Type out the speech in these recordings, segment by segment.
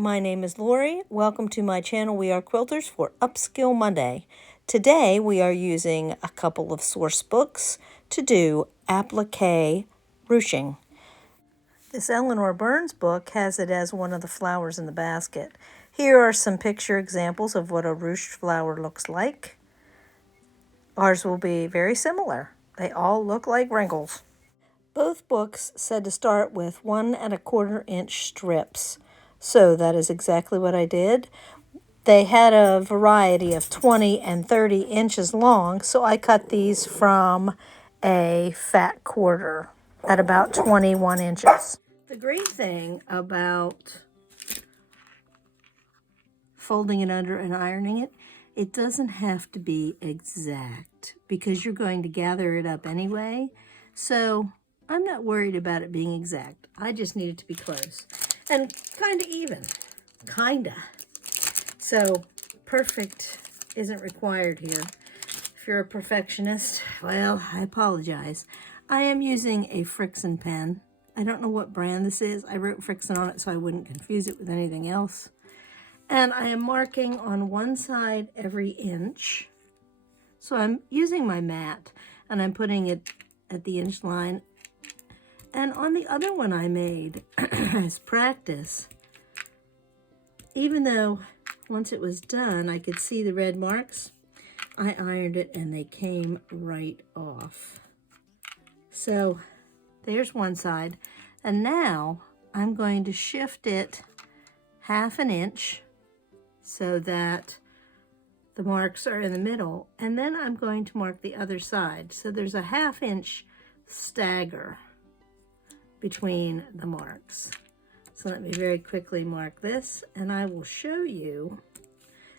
My name is Lorrie. Welcome to my channel. We are quilters for Upskill Monday. Today we are using a couple of source books to do applique ruching. This Eleanor Burns book has it as one of the flowers in the basket. Here are some picture examples of what a ruched flower looks like. Ours will be very similar. They all look like wrinkles. Both books said to start with 1 1/4 inch strips. So that is exactly what I did. They had a variety of 20 and 30 inches long, so I cut these from a fat quarter at about 21 inches. The great thing about folding it under and ironing it, it doesn't have to be exact because you're going to gather it up anyway. So I'm not worried about it being exact. I just need it to be close and kind of even, kinda. So perfect isn't required here. If you're a perfectionist, well, I apologize. I am using a Friction pen. I don't know what brand this is. I wrote Friction on it so I wouldn't confuse it with anything else. And I am marking on one side every inch. So I'm using my mat and I'm putting it at the inch line. And on the other one I made as practice, even though once it was done, I could see the red marks, I ironed it and they came right off. So there's one side. And now I'm going to shift it 1/2 inch so that the marks are in the middle. And then I'm going to mark the other side. So there's a 1/2 inch stagger between the marks. So let me very quickly mark this and I will show you.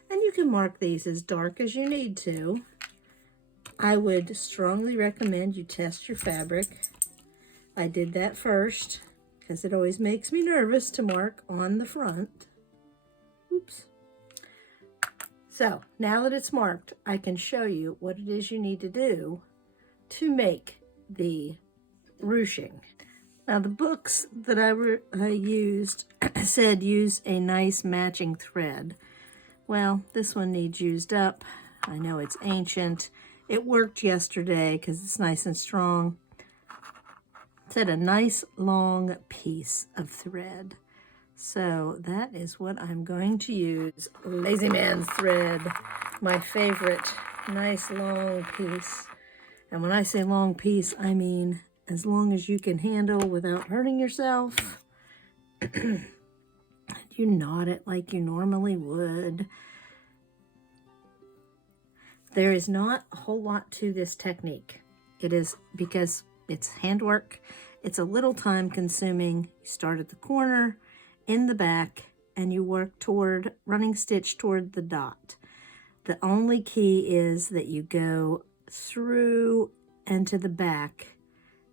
And you can mark these as dark as you need to. I would strongly recommend you test your fabric. I did that first because it always makes me nervous to mark on the front. Oops. So now that it's marked, I can show you what it is you need to do to make the ruching. Now the books that I used said use a nice matching thread. Well, this one needs used up. I know it's ancient. It worked yesterday because it's nice and strong. It said a nice long piece of thread. So that is what I'm going to use. Lazy Man's thread, my favorite nice long piece. And when I say long piece, I mean as long as you can handle without hurting yourself. You knot it like you normally would. There is not a whole lot to this technique. It is because it's handwork. It's a little time consuming. You start at the corner, in the back, and you work toward running stitch toward the dot. The only key is that you go through and to the back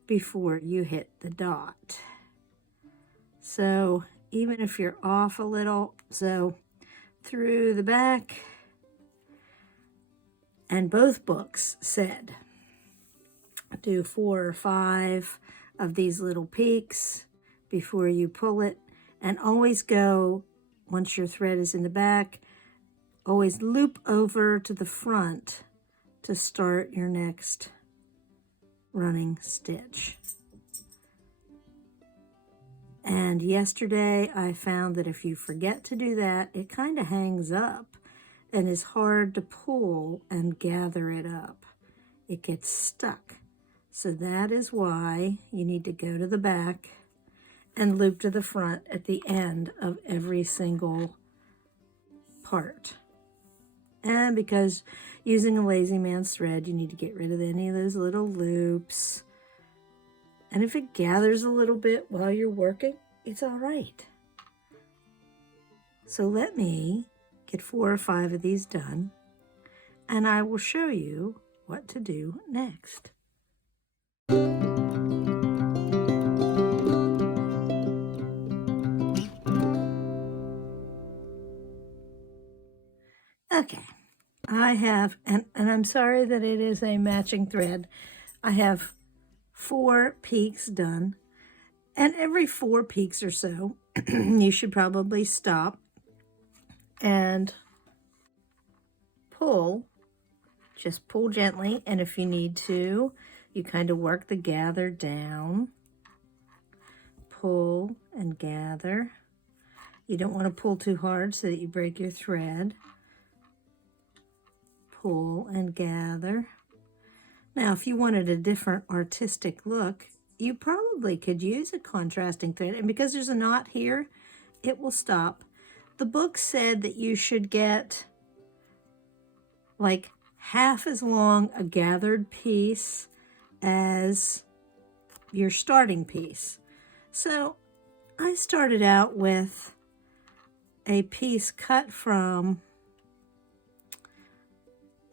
before you hit the dot. So even if you're off a little, so through the back, and both books said do 4 or 5 of these little peaks before you pull it, and always go, once your thread is in the back, always loop over to the front to start your next running stitch. And yesterday I found that if you forget to do that, it kind of hangs up and is hard to pull and gather it up. It gets stuck. So that is why you need to go to the back and loop to the front at the end of every single part. And because using a Lazy Man's thread, you need to get rid of any of those little loops. And if it gathers a little bit while you're working, it's all right. So let me get 4 or 5 of these done, and I will show you what to do next. Okay, I have, and I'm sorry that it is a matching thread. I have 4 peaks done, and every 4 peaks or so, you should probably stop and pull. Just pull gently, and if you need to, you kind of work the gather down. Pull and gather. You don't want to pull too hard so that you break your thread. Pull and gather. Now, if you wanted a different artistic look, you probably could use a contrasting thread, and because there's a knot here, it will stop. The book said that you should get like half as long a gathered piece as your starting piece. So I started out with a piece cut from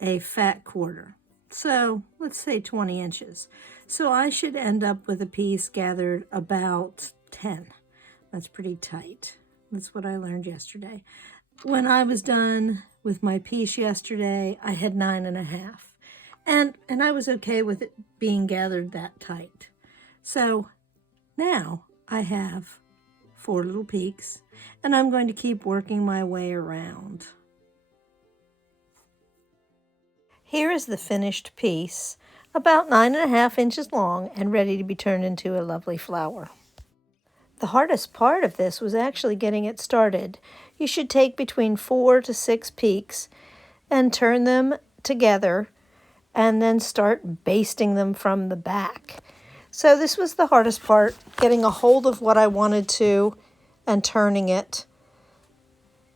a fat quarter. So let's say 20 inches. So I should end up with a piece gathered about 10. That's pretty tight. That's what I learned yesterday. When I was done with my piece yesterday, I had 9.5. And I was okay with it being gathered that tight. So now I have 4 little peaks, and I'm going to keep working my way around. Here is the finished piece, about 9.5 inches long and ready to be turned into a lovely flower. The hardest part of this was actually getting it started. You should take between 4 to 6 peaks and turn them together and then start basting them from the back. So this was the hardest part, getting a hold of what I wanted to and turning it.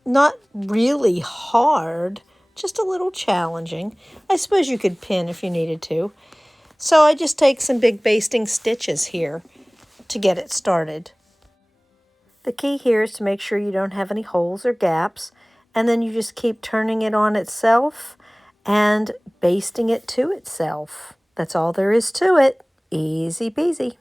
Not really hard, just a little challenging. I suppose you could pin if you needed to. So I just take some big basting stitches here to get it started. The key here is to make sure you don't have any holes or gaps, and then you just keep turning it on itself and basting it to itself. That's all there is to it. Easy peasy.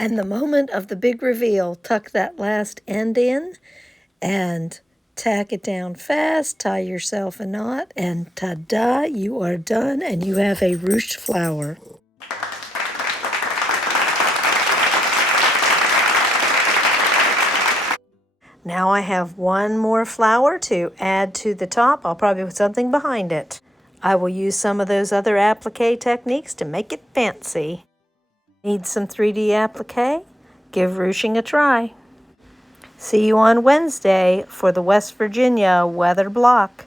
And the moment of the big reveal, tuck that last end in and tack it down fast, tie yourself a knot, and ta-da, you are done and you have a ruched flower. Now I have one more flower to add to the top. I'll probably put something behind it. I will use some of those other applique techniques to make it fancy. Need some 3D applique? Give ruching a try. See you on Wednesday for the West Virginia weather block.